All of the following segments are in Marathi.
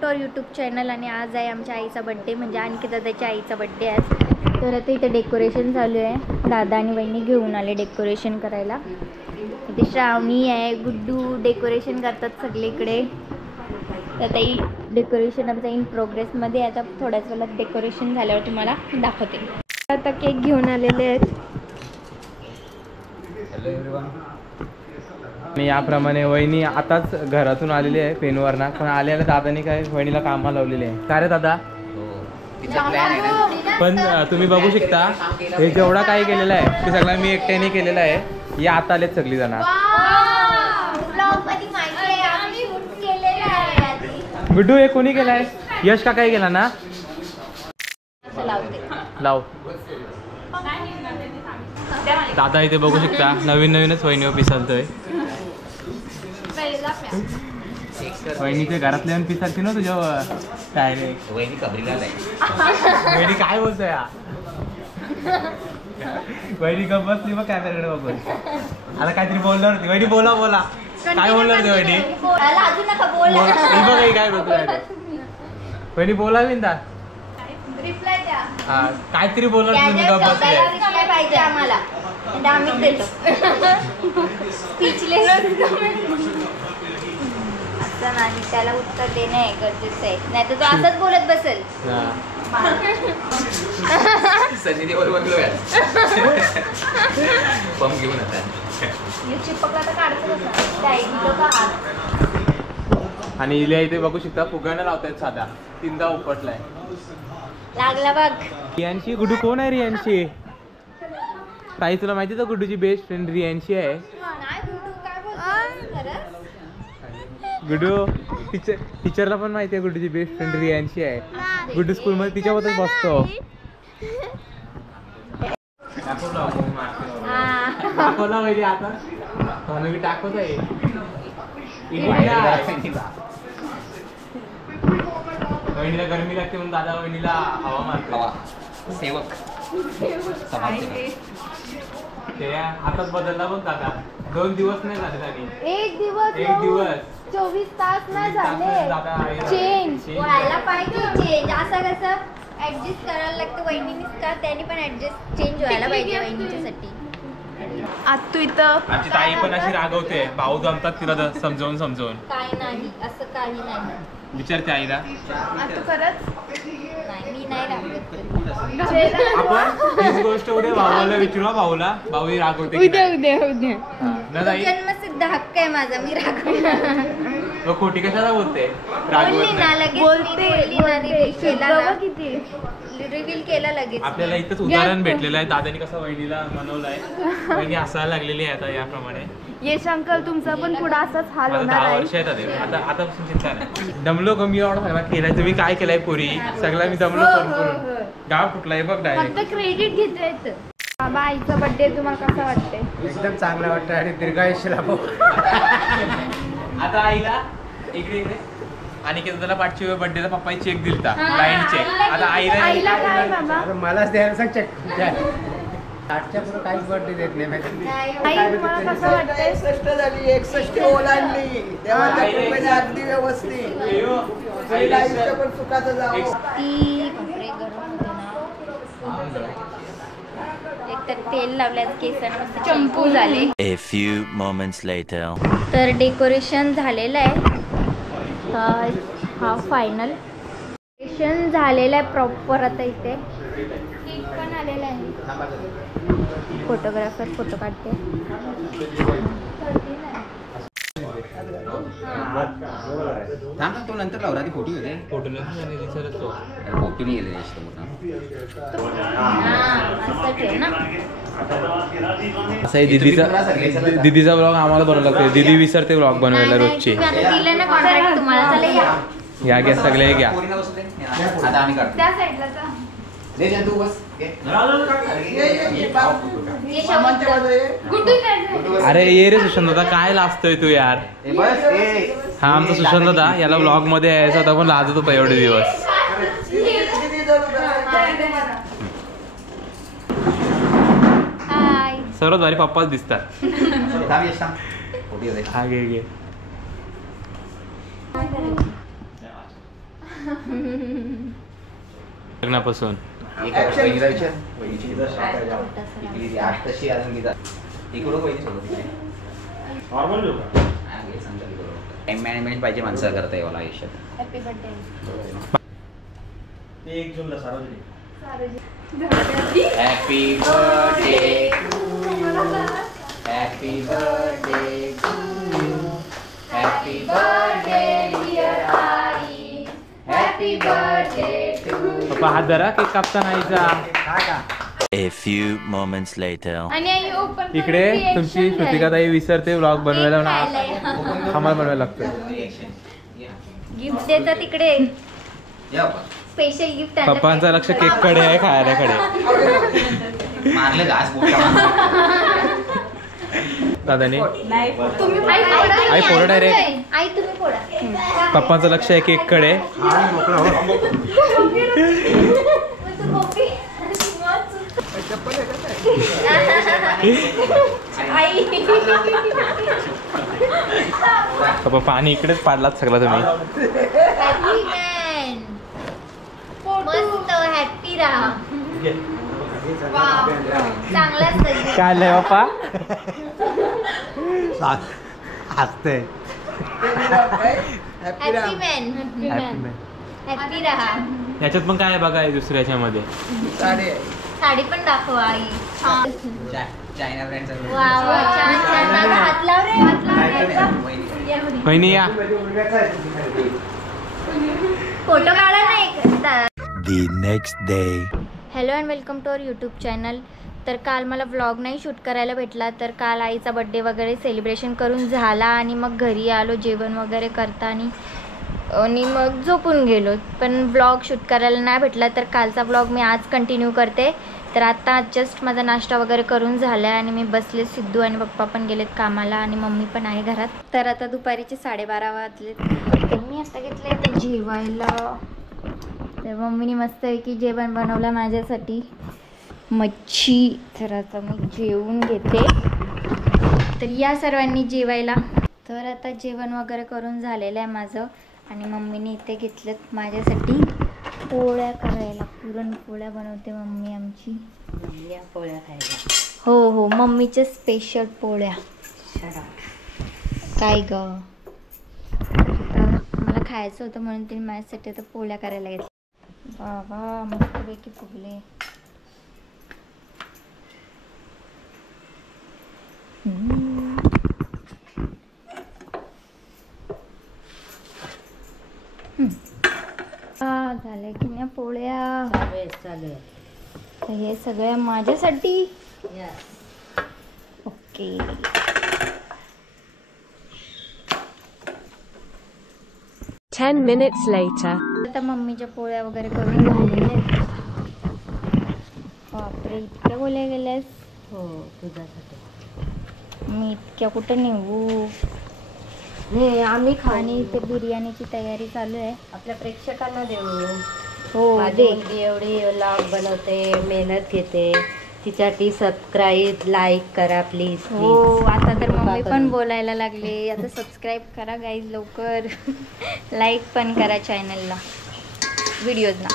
To our YouTube channel. आणि आज आहे आमच्या आईचा बड्डे, म्हणजे आणखी दादाच्या आईचा बड्डे आहे. तर आता इथे डेकोरेशन चालू आहे. दादा आणि वहिनी घेऊन आले डेकोरेशन करायला. इथे श्रावणी आहे, गुड्डू डेकोरेशन करतात सगळीकडे. तर ताई डेकोरेशन आमचं इन प्रोग्रेसमध्ये. आता थोड्याच वेळात डेकोरेशन झाल्यावर तुम्हाला दाखवते. आता केक घेऊन आलेले आहेत. Hello everyone. आणि याप्रमाणे वहिनी आताच घरातून आलेली आहे पेनवरना. पण आलेल्या दादानी काय वहिनीला कामाला लावलेले आहे. काय रे दादा? पण तुम्ही बघू शकता हे जेवढा काही केलेलं आहे ते सगळं मी एकट्याने केलेलं आहे. या आता आलेत सगळी जण. गुड्डू हे कोणी केलाय? यश का काय केला ना? लाव. दादा इथे बघू शकता नवीनच वहिनीवर पिसालतोय. वहिनीचे घरातले पिसालते ना तुझ्या. काय रे वहिनी कबरीला वहिनी काय बोलतोय? वहिनी गप बसली मग कॅमेराकडे बघून. आता काहीतरी बोलणार होती वहिनी. बोला काय बोलणार होती वहिनी? बघ काय बोलतोय वहिनी. बोला बिंदा काहीतरी बोलणार तुम्ही गप बसले. नाही त्याला उत्तर देणं आहे गरजेचं आहे, नाही तर तो असंच बोलत बसेल. सनी देओल बघलो बम घेऊन आता चिपकला तर काढतो. आणि इल्या इथे बघू शकता फुगायला लावतायत साधा. 3दा उपटलाय. लागला बघ. रियांशी. गुड्डू कोण आहे रियांशी? ताई तुला माहिती आहे गुड्डूची बेस्ट फ्रेंड रियांशी आहे. गुड्डू टीचरला पण माहिती आहे गुड्डूची बेस्ट फ्रेंड रियांशी आहे. गुड्डू स्कूल मध्ये तिच्याबद्दल बसतो. टाकवला पाहिजे आता मी टाकत आहे. वहिनीला गरमी लागते म्हणून दादा वहिनीला हवा मारतो. सेवक ते आताच बदलला पण दादा. 2 दिवस नाही झाले तरी. एक दिवस 24 तास नाही झाले. चेंज व्हायला पाहिजे. चेंज असं कसं ऍडजस्ट करायला लागतं. वहिनीनीच का त्याने पण ऍडजस्ट चेंज व्हायला पाहिजे वहिनीच्यासाठी. आत्तू इथं आमची ताई पण अशी रागवते. भाऊ जमतात तिला समजवून. काय नाही असं काही नाही. विचारते आईला. आत्तू खरंच नाही मी नाही रागवत. आपण हीच गोष्ट उद्या भाऊला विचारू. भाऊ रागवते. उद्या जन्मसिद्ध हक्क आहे माझा. मी रागवणार. खोटी कशाला बोलते? रिव्हील केला लगेच. आपल्याला इथंच उदाहरण भेटलेलं आहे. दादानी कसं वहिनीला मनवलंय. वहिनी हसायला लागलेली आहे आता याप्रमाणे. यश अंकल तुमचा पण पुढे असाच हाल होणार 10 आहे. वर्ष आहेत आतापासून चिंता नाही. दमलो कमी एवढा सगळा केलाय. तुम्ही काय केलाय पोरी? सगळा मी दमलो करून. गाव कुठलाय बघ डायरेक्ट. फक्त क्रेडिट घेते. बाबा आईचा बर्थडे तुम्हाला कसा वाटतंय? एकदम चांगला वाटतं आणि दीर्घायुष्य लाभो. आता आईला इकडे आणि त्याला पाठची बर्थडेचा पप्पा चेक दिलता. Client check. आता आईला काय बाबा? मलाच द्यायला सांग चेक. आठच्या पुढे काहीच बर्थडे देत नाही माहिती. आई तुम्हाला कसं वाटतंय? 61 झाली 61 ओलांडली. तेव्हा त्या अगदी व्यवस्थित. पहिलं आयुष्य पण सुखाचं जावं. ती कपडे गरम होते ना. एक तर तेल लावल्यास केसांना मस्त चंपू झाले. A few moments later. तर डेकोरेशन झालेलं आहे. हा फायनल डेकोरेशन झालेलं आहे प्रॉपर. आता इथे केक पण आलेला आहे. फोटोग्राफर फोटो काढते. तो नंतर लावला ती फोटो होते. फोटो नाही गेले. असं दीदीचा ब्लॉग आम्हाला बनवायला लागतो. दीदी विसरते ब्लॉग बनवायला रोजची. या घ्या सगळे घ्या. आता आम्ही काढतो. त्या साईडला जा. तू बस. अरे ये रे सुशांत दादा. काय लाजतोय तू यार? हा आमचा सुशांत दादा. याला ब्लॉग मध्ये यायचा होता पण लाजत होता एवढे दिवस. सर्वात भारी पप्पाच दिसतात. हा घे. लग्नापासून वहिनीला विचार. वहिनीची इकडे आठ तशी अजून मी इकडं वहिनी सोबत टाइम मॅनेजमेंट पाहिजे माणसाला करता यावं आयुष्यात. Happy birthday. 1 जूनला सार्वजनिक. Happy birthday happy birthday happy birthday dear आई हॅपी बर्थडे टू. पप्पा हात धरा केक कापताना आईचा. A few moments later. आणि आई ओपन इकडे तुमची श्रुतिका ताई विसरते व्लॉग बनवायला म्हणून आम्हाला बनवायला लागतं. गिफ्ट देतात तिकडे. या बाबा. Special gift. पप्पांचं लक्ष केक कडे आहे खायला कडे. मारलं घास मोठा. दादाने आई फोडा डायरेक्ट. आई तुम्ही फोडा. पप्पांचं लक्ष आहे केक कडे. पप्पा पाणी इकडेच पाडलात सगळं तुम्ही. Happy man. मस्त हॅपी राहा. चांगला काय आलंय पप्पा. हसते. Happy man. हॅपी राहा. याच्यात पण काय बघा आहे दुसऱ्याच्या मध्ये. साडी पण दाखवा आई. छान. चायना ब्रँडचा. वा वा छान छान. दादा हात लाव रे. हात लाव. वहिनी या. फोटो काढा ना एक. The next day. Hello and welcome to our YouTube channel. तर काल मला व्लॉग नाही शूट करायला भेटला. तर काल आईचा बड्डे वगैरे सेलिब्रेशन करून झाला आणि मग घरी आलो जेवण वगैरे करताना आणि मग झोपून गेलो. पण व्लॉग शूट करायला नाही भेटला. तर कालचा व्लॉग मी आज कंटिन्यू करते. तर आता जस्ट माझा नाश्ता वगैरे करून झाला आहे आणि मी बसले. सिद्धू आणि पप्पा पण गेलेत कामाला आणि मम्मी पण आहे घरात. तर आता दुपारीचे 12:30 वाजलेत. तर मी आता घेतलं ते जेवायला. तर मम्मीने मस्तपैकी जेवण बनवलं माझ्यासाठी, मच्छी. तर आता मी जेवून घेते. तर या सर्वांनी जेवायला. तर आता जेवण वगैरे करून झालेलं आहे माझं आणि मम्मीने इथे घेतलेत माझ्यासाठी पोळ्या करायला. पुरणपोळ्या बनवते मम्मी आमची. पोळ्या खायला. हो हो मम्मीच्या स्पेशल पोळ्या. काय ग. मला खायचं होतं म्हणून तिने माझ्यासाठी आता पोळ्या करायला घेतल्या. बाबा मस्तपैकी फुगले. झालं की नाही पोळ्या. चालेल. तर हे सगळ्या माझ्यासाठी. ओके. Ten minutes later. आता मम्मीच्या पोळ्या वगैरे करून झालेल्या आहेत. बापरे इतक्या पोळ्या गेल्यास. हो तुझ्यासाठी. मी इतक्या कुठं निघू. नाही आम्ही आणि इथे बिर्याणीची तयारी चालू आहे. आपल्या प्रेक्षकांना देऊ. हो माझी दे. मुलगी एवढी व्लॉग बनवते, मेहनत घेते, तिच्यासाठी सबस्क्राईब लाईक करा प्लीज. हो आता तर मम्मी पण बोलायला लागले. आता सबस्क्राईब करा गाईज लवकर. लाईक पण करा चॅनलला, व्हिडिओजला.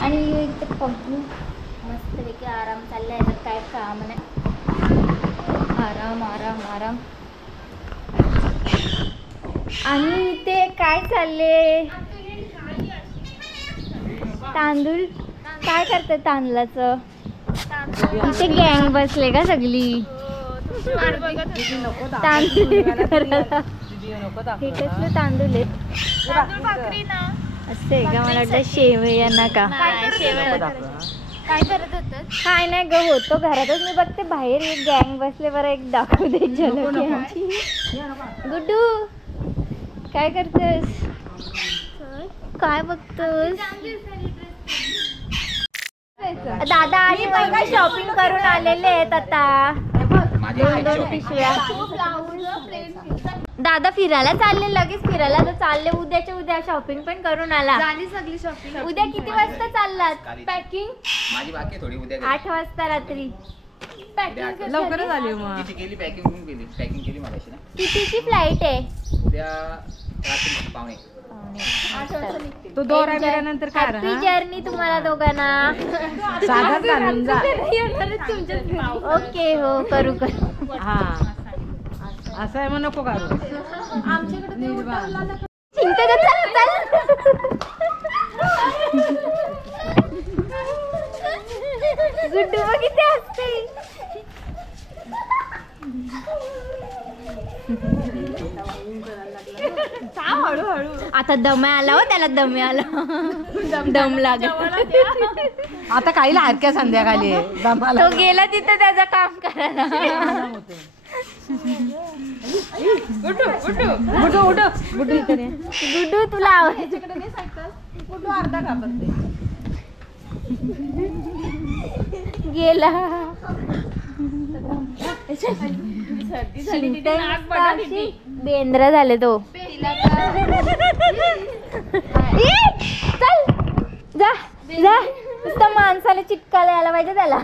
आणि इथे पप्पू मस्तपैकी आराम चाललाय. तर काय काम नाही. आराम आराम आराम. आणि इथे काय चालले. तांदूळ काय करते तांदळाचं. इथे गँग बसले का सगळी. तांदूळ हे कसले तांदूळ आहेत. असते का. मला वाटतं शेवयांना का. काय करत होत. काय नाही ग होतो घरातच. मी बघते बाहेर एक गँग बसले. बरं एक दाखवू दे झलक आमची. गुड्डू काय करतेस. काय बघतोस. दादा आणि बघा शॉपिंग करून आलेले आहेत आता. 2 पिशव्या. दादा फिरायला चालले. लगेच फिरायला तर चालले. उद्याच्या उद्या शॉपिंग पण करून आला. सगळी शॉपिंग. उद्या किती वाजता चाललात. पॅकिंग माझी बाकी थोडी उद्या 8 वाजता रात्री. पॅकिंग लवकरच आली मग. तिची केली पॅकिंग केली मगाशी ना. कितीची फ्लाईट आहे. उद्या रात्री 9:15. तो दोरा बिरानंतर काय हॅपी जर्नी तुम्हाला दोघांना. साधाच घालून जा. ओके हो करू. हा असं आहे मग नको करू. चिंता का चल चल. गुड्डू बघ किती असते. आता दम्या आला हो त्याला. दम्या आला. दम लागला. आता काहीला हरक्या संध्याकाळी तो गेला तिथं त्याचं काम करायला. गुड्डू तुला आवाज गेला. बेंद्र झाले तो. चल जा जा. नुसतं माणसाला चिटकायला यायला पाहिजे त्याला.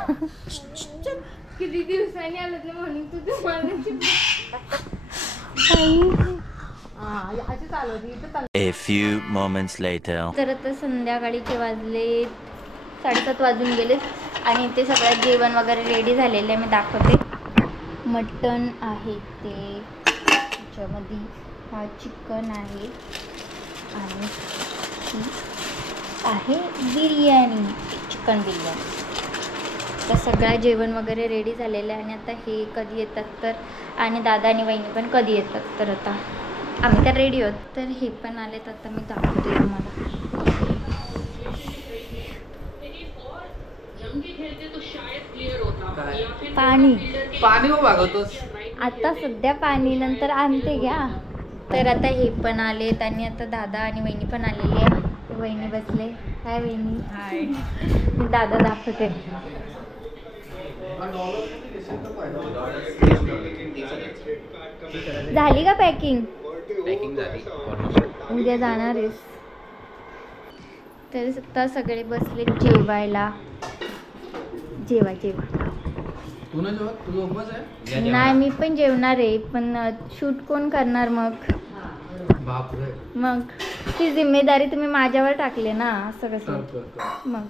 किती दिवसांनी आलं म्हणून तू A few moments later. तर आता संध्याकाळीचे वाजले 7:30 वाजून गेले आणि ते सगळं जेवण वगैरे रेडी झालेलं आहे. मी दाखवते. मटण आहे ते त्याच्यामध्ये. हा चिकन आहे आणि ही आहे बिर्याणी. चिकन बिर्याणी. तर सगळं जेवण वगैरे रेडी झालेलं आहे आणि आता हे कधी येतात तर आणि दादा आणि वहिनी पण कधी येतात. तर आता आम्ही तर रेडी आहोत. तर हे पण आलेत. आता मी दाखवते तुम्हाला. पाणी पाणी मागवतोस. आता सध्या पाणी नंतर आणते घ्या. तर आता हे पण आलेत आणि आता दादा आणि वहिनी पण आलेली आहे. वहिनी बसले. काय वहिनी. दादा दाखवते. झाली का पॅकिंग. पॅकिंग झाली. उद्या जाणार आहेस. तर आता सगळे बसले जेवायला. जेवा जेवा. तू ना जेव्हा तुझं उपवास आहे. नाही मी पण जेवणार आहे पण शूट कोण करणार मग. बापरे. मग ती जिम्मेदारी तुम्ही माझ्यावर टाकले ना. असं कसं मग.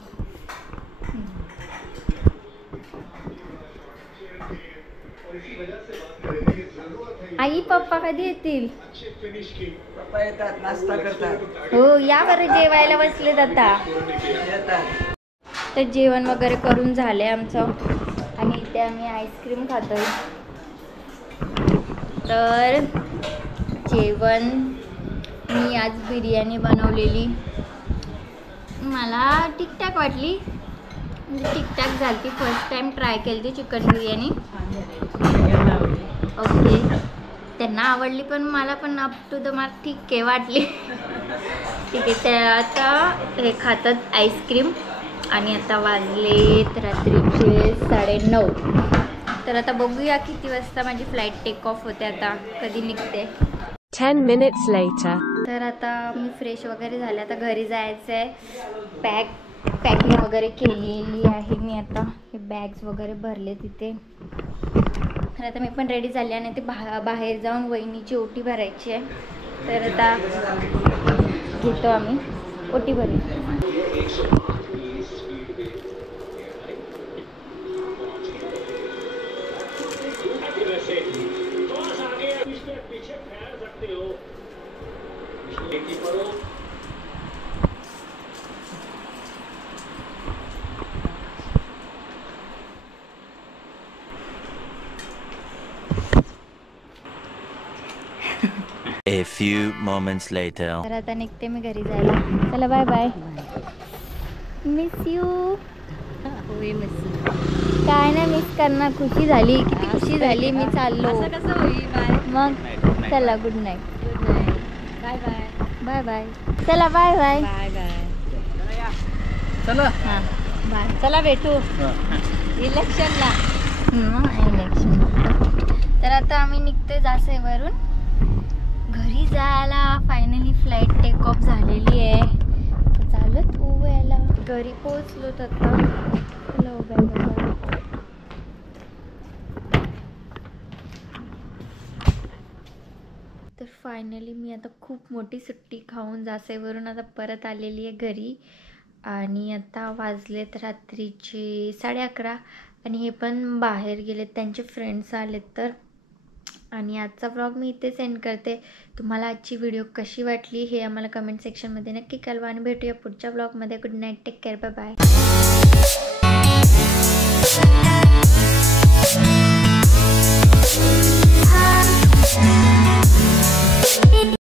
आई पप्पा कधी येतील. पप्पा येतात नाश्ता करतात. हो या बरं जेवायला बसलेत आता. येतात. तर जेवण वगैरे करून झालंय आमचं आणि इथे आम्ही आईस्क्रीम खातोय. तर जेवण मी आज बिर्याणी बनवलेली. मला ठीकठाक वाटली. म्हणजे ठीकठाक झाली. फर्स्ट टाइम ट्राय केली ती चिकन बिर्याणी. ओके त्यांना आवडली पण मला पण अप टू द मार्क ठीक आहे वाटली. ठीक आहे. त्या आता हे खातात आईस्क्रीम आणि आता वाजलेत रात्रीचे 9:30. तर आता बघूया किती वाजता माझी फ्लाईट टेक ऑफ होते. आता कधी निघते. 10 minutes later. तर आता मी फ्रेश वगैरे झाले. आता घरी जायचं आहे. पॅकिंग वगैरे केलेली आहे मी. आता हे बॅग्स वगैरे भरले तिथे. तर आता मी पण रेडी झाले आणि ते बाहेर जाऊन वहिनीची ओटी भरायची आहे. तर आता घेतो आम्ही ओटी भरून. A few moments later. तर आता निघते मी घरी जायला. चला बाय बाय. Miss you. काय नाही मिस करणार. खुशी झाली. किती खुशी झाली. मी चाललो. मग चला good night. Bye bye. Bye bye. चला बाय बाय. Bye bye. चला. हां बाय. चला भेटू इलेक्शनला. इलेक्शन. तर आता आम्ही निघतोय जासेवरून घरी जायला. फायनली फ्लाईट टेक ऑफ झालेली आहे. तर चालत उभ्याला घरी पोहोचलो. तर आता तर फायनली मी आता खूप मोठी सुट्टी खाऊन जासेवरून आता परत आलेली आहे घरी. आणि आता वाजलेत रात्रीचे 11:30 आणि हे पण बाहेर गेलेत, त्यांचे फ्रेंड्स आलेत तर. आणि आजचा व्लॉग मी इथे सेंड करते. तुम्हाला आजची व्हिडिओ कशी वाटली हे आम्हाला कमेंट सेक्शनमध्ये नक्की कळवा आणि भेटूया पुढच्या व्लॉगमध्ये. Good night, take care, bye bye.